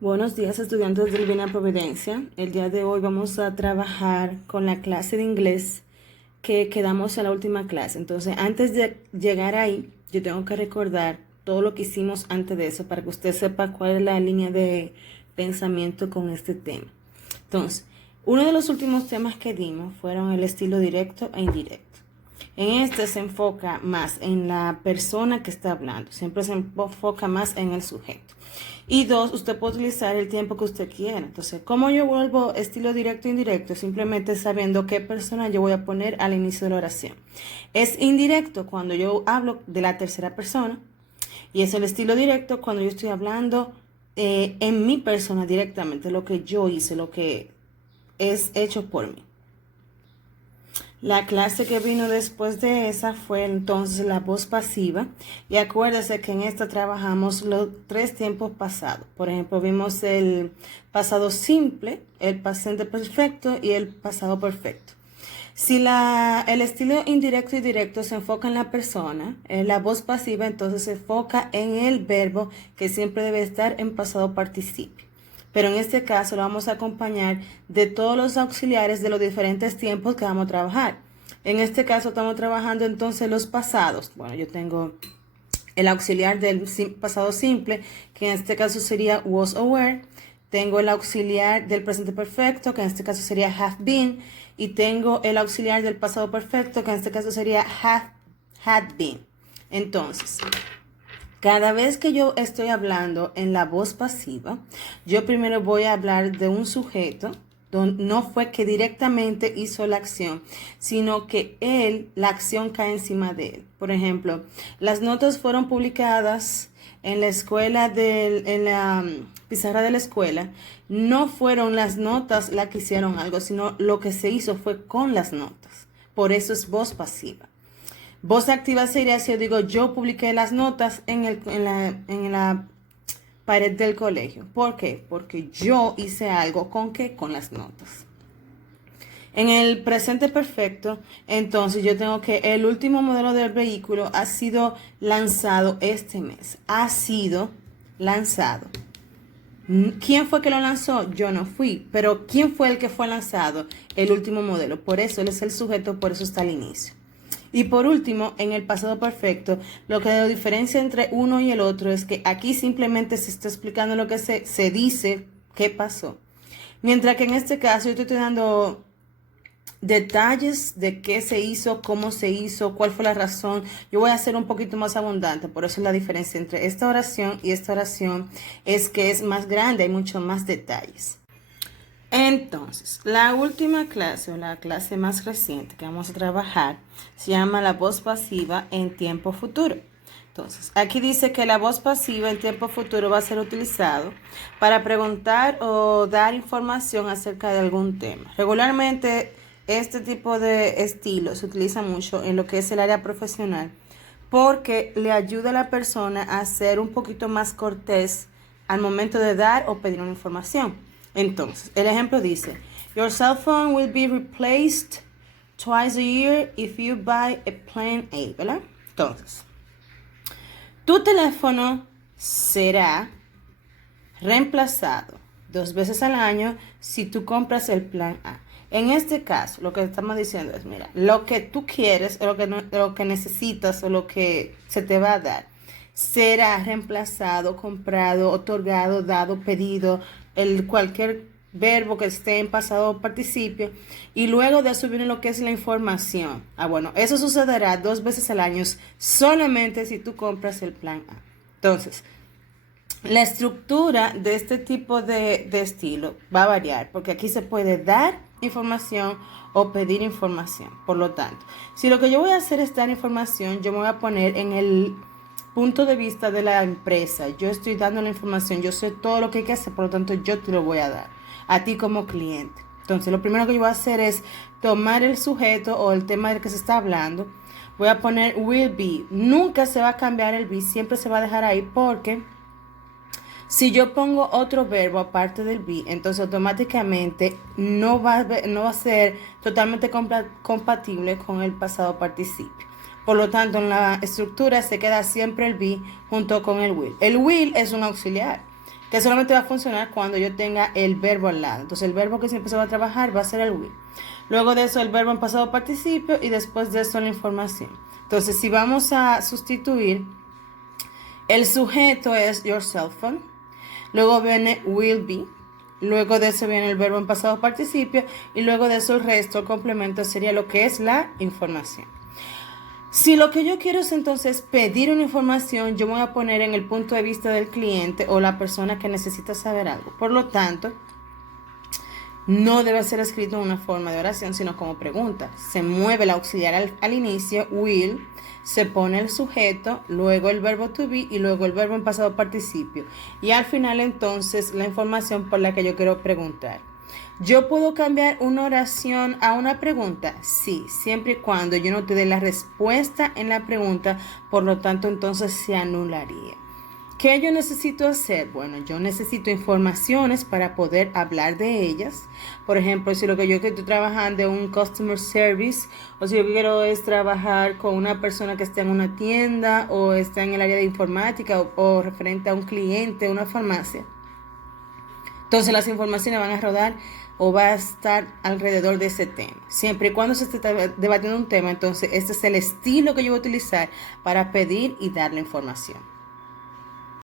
Buenos días, estudiantes de Divina Providencia. El día de hoy vamos a trabajar con la clase de inglés que quedamos en la última clase. Entonces, antes de llegar ahí, yo tengo que recordar todo lo que hicimos antes de eso para que usted sepa cuál es la línea de pensamiento con este tema. Entonces, uno de los últimos temas que dimos fueron el estilo directo e indirecto. En este se enfoca más en la persona que está hablando, siempre se enfoca más en el sujeto. Y dos, usted puede utilizar el tiempo que usted quiera. Entonces, ¿cómo yo vuelvo estilo directo e indirecto? Simplemente sabiendo qué persona yo voy a poner al inicio de la oración. Es indirecto cuando yo hablo de la tercera persona y es el estilo directo cuando yo estoy hablando en mi persona directamente, lo que yo hice, lo que es hecho por mí. La clase que vino después de esa fue entonces la voz pasiva. Y acuérdese que en esta trabajamos los 3 tiempos pasados. Por ejemplo, vimos el pasado simple, el presente perfecto y el pasado perfecto. Si el estilo indirecto y directo se enfoca en la persona, la voz pasiva entonces se enfoca en el verbo que siempre debe estar en pasado participio. Pero en este caso lo vamos a acompañar de todos los auxiliares de los diferentes tiempos que vamos a trabajar. En este caso estamos trabajando entonces los pasados. Bueno, yo tengo el auxiliar del pasado simple, que en este caso sería was or were. Tengo el auxiliar del presente perfecto, que en este caso sería have been. Y tengo el auxiliar del pasado perfecto, que en este caso sería had been. Entonces, cada vez que yo estoy hablando en la voz pasiva, yo primero voy a hablar de un sujeto, donde no fue que directamente hizo la acción, sino que la acción cae encima de él. Por ejemplo, las notas fueron publicadas en la escuela, en la pizarra de la escuela. No fueron las notas las que hicieron algo, sino lo que se hizo fue con las notas. Por eso es voz pasiva. Voz activa sería si yo digo yo publiqué las notas en la pared del colegio. ¿Por qué? Porque yo hice algo con qué, con las notas. En el presente perfecto, entonces yo tengo que el último modelo del vehículo ha sido lanzado este mes. Ha sido lanzado. ¿Quién fue que lo lanzó? Yo no fui. Pero ¿quién fue el que fue lanzado? El último modelo. Por eso él es el sujeto, por eso está al inicio. Y por último, en el pasado perfecto, lo que lo diferencia entre uno y el otro es que aquí simplemente se está explicando lo que se dice que pasó. Mientras que en este caso yo te estoy dando detalles de qué se hizo, cómo se hizo, cuál fue la razón. Yo voy a ser un poquito más abundante, por eso la diferencia entre esta oración y esta oración es que es más grande, hay mucho más detalles. Entonces, la última clase o la clase más reciente que vamos a trabajar se llama la voz pasiva en tiempo futuro. Entonces, aquí dice que la voz pasiva en tiempo futuro va a ser utilizado para preguntar o dar información acerca de algún tema. Regularmente, este tipo de estilo se utiliza mucho en lo que es el área profesional porque le ayuda a la persona a ser un poquito más cortés al momento de dar o pedir una información. Entonces, el ejemplo dice, your cell phone will be replaced twice a year if you buy a plan A, ¿verdad? Entonces, tu teléfono será reemplazado 2 veces al año si tú compras el plan A. En este caso, lo que estamos diciendo es, mira, lo que tú quieres, o lo que necesitas o lo que se te va a dar, será reemplazado, comprado, otorgado, dado, pedido, cualquier verbo que esté en pasado participio, y luego de eso viene lo que es la información. Bueno, eso sucederá 2 veces al año solamente si tú compras el plan A. Entonces, la estructura de este tipo de estilo va a variar, porque aquí se puede dar información o pedir información. Por lo tanto, si lo que yo voy a hacer es dar información, yo me voy a poner en el punto de vista de la empresa. Yo estoy dando la información, yo sé todo lo que hay que hacer, por lo tanto yo te lo voy a dar a ti como cliente. Entonces, lo primero que yo voy a hacer es tomar el sujeto o el tema del que se está hablando. Voy a poner will be. Nunca se va a cambiar el be, siempre se va a dejar ahí porque si yo pongo otro verbo aparte del be, entonces automáticamente no va a ser totalmente compatible con el pasado participio. Por lo tanto, en la estructura se queda siempre el be junto con el will. El will es un auxiliar. que solamente va a funcionar cuando yo tenga el verbo al lado. Entonces el verbo que siempre se va a trabajar va a ser el will. Luego de eso el verbo en pasado participio y después de eso la información. Entonces si vamos a sustituir, el sujeto es your cell phone, luego viene will be, luego de eso viene el verbo en pasado participio y luego de eso el resto, el complemento sería lo que es la información. Si lo que yo quiero es entonces pedir una información, yo me voy a poner en el punto de vista del cliente o la persona que necesita saber algo. Por lo tanto, no debe ser escrito en una forma de oración, sino como pregunta. Se mueve el auxiliar al inicio, will, se pone el sujeto, luego el verbo to be y luego el verbo en pasado participio. Y al final entonces la información por la que yo quiero preguntar. ¿Yo puedo cambiar una oración a una pregunta? Sí, siempre y cuando yo no te dé la respuesta en la pregunta, por lo tanto entonces se anularía. ¿Qué yo necesito hacer? Bueno, yo necesito informaciones para poder hablar de ellas. Por ejemplo, si lo que yo estoy trabajando es un customer service, o si yo quiero es trabajar con una persona que está en una tienda o está en el área de informática o referente a un cliente, una farmacia. Entonces las informaciones van a rodar o va a estar alrededor de ese tema. Siempre y cuando se esté debatiendo un tema, entonces este es el estilo que yo voy a utilizar para pedir y dar la información.